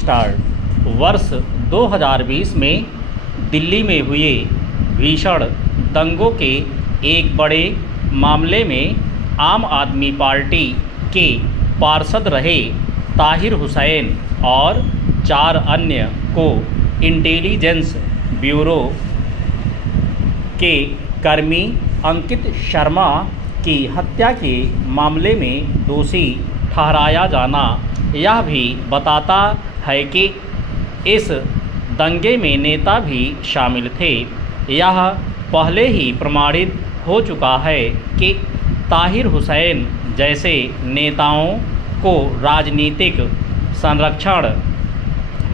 Start. वर्ष 2020 में दिल्ली में हुए भीषण दंगों के एक बड़े मामले में आम आदमी पार्टी के पार्षद रहे ताहिर हुसैन और 4 अन्य को इंटेलिजेंस ब्यूरो के कर्मी अंकित शर्मा की हत्या के मामले में दोषी ठहराया जाना यह भी बताता है कि इस दंगे में नेता भी शामिल थे। यह पहले ही प्रमाणित हो चुका है कि ताहिर हुसैन जैसे नेताओं को राजनीतिक संरक्षण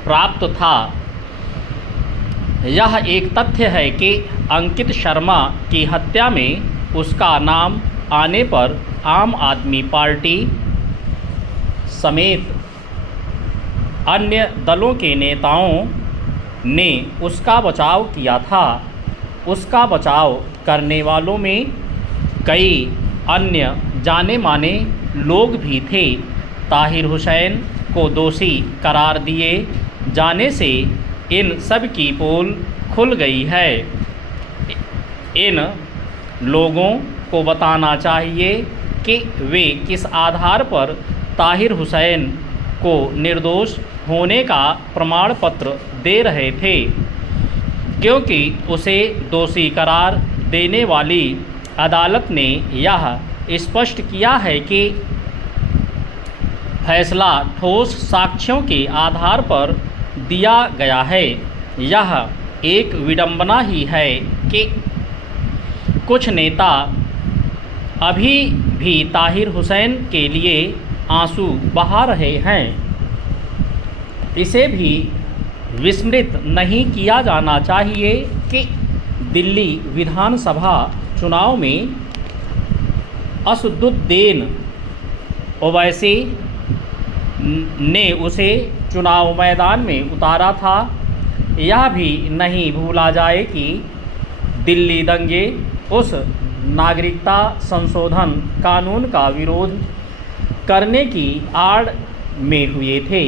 प्राप्त था। यह एक तथ्य है कि अंकित शर्मा की हत्या में उसका नाम आने पर आम आदमी पार्टी समेत अन्य दलों के नेताओं ने उसका बचाव किया था। उसका बचाव करने वालों में कई अन्य जाने माने लोग भी थे। ताहिर हुसैन को दोषी करार दिए जाने से इन सब की पोल खुल गई है। इन लोगों को बताना चाहिए कि वे किस आधार पर ताहिर हुसैन को निर्दोष होने का प्रमाण पत्र दे रहे थे, क्योंकि उसे दोषी करार देने वाली अदालत ने यह स्पष्ट किया है कि फैसला ठोस साक्ष्यों के आधार पर दिया गया है। यह एक विडंबना ही है कि कुछ नेता अभी भी ताहिर हुसैन के लिए आंसू बहा रहे हैं। इसे भी विस्मृत नहीं किया जाना चाहिए कि दिल्ली विधानसभा चुनाव में असदुद्दीन ओवैसी ने उसे चुनाव मैदान में उतारा था। यह भी नहीं भूला जाए कि दिल्ली दंगे उस नागरिकता संशोधन कानून का विरोध करने की आड़ में हुए थे,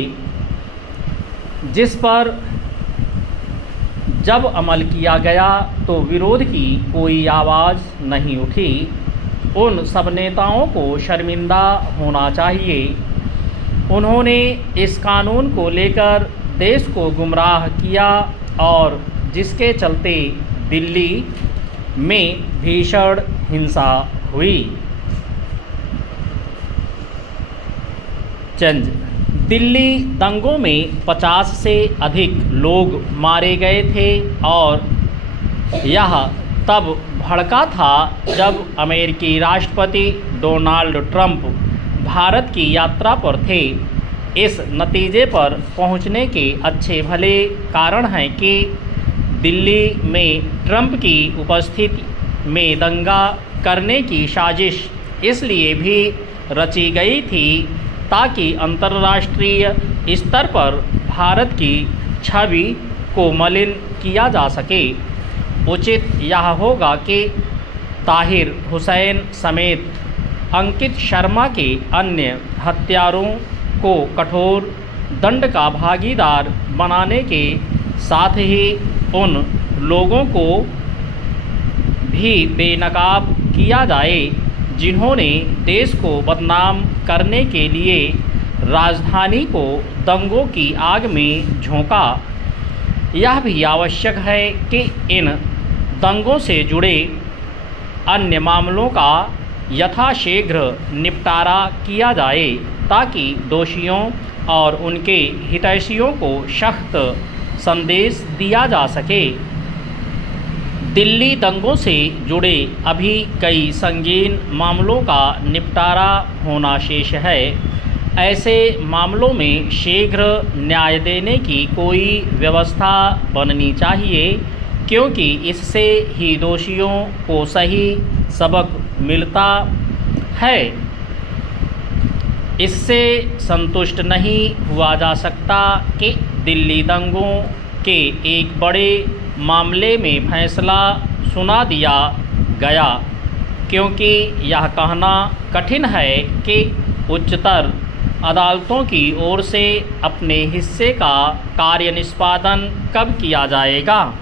जिस पर जब अमल किया गया तो विरोध की कोई आवाज़ नहीं उठी। उन सब नेताओं को शर्मिंदा होना चाहिए। उन्होंने इस कानून को लेकर देश को गुमराह किया और जिसके चलते दिल्ली में भीषण हिंसा हुई। दिल्ली दंगों में 50 से अधिक लोग मारे गए थे और यह तब भड़का था जब अमेरिकी राष्ट्रपति डोनाल्ड ट्रंप भारत की यात्रा पर थे। इस नतीजे पर पहुंचने के अच्छे भले कारण हैं कि दिल्ली में ट्रंप की उपस्थिति में दंगा करने की साजिश इसलिए भी रची गई थी ताकि अंतर्राष्ट्रीय स्तर पर भारत की छवि को मलिन किया जा सके। उचित यह होगा कि ताहिर हुसैन समेत अंकित शर्मा के अन्य हत्यारों को कठोर दंड का भागीदार बनाने के साथ ही उन लोगों को भी बेनकाब किया जाए जिन्होंने देश को बदनाम करने के लिए राजधानी को दंगों की आग में झोंका। यह भी आवश्यक है कि इन दंगों से जुड़े अन्य मामलों का यथाशीघ्र निपटारा किया जाए ताकि दोषियों और उनके हितैषियों को सख्त संदेश दिया जा सके। दिल्ली दंगों से जुड़े अभी कई संगीन मामलों का निपटारा होना शेष है। ऐसे मामलों में शीघ्र न्याय देने की कोई व्यवस्था बननी चाहिए, क्योंकि इससे ही दोषियों को सही सबक मिलता है। इससे संतुष्ट नहीं हुआ जा सकता कि दिल्ली दंगों के एक बड़े मामले में फैसला सुना दिया गया, क्योंकि यह कहना कठिन है कि उच्चतर अदालतों की ओर से अपने हिस्से का कार्य निष्पादन कब किया जाएगा?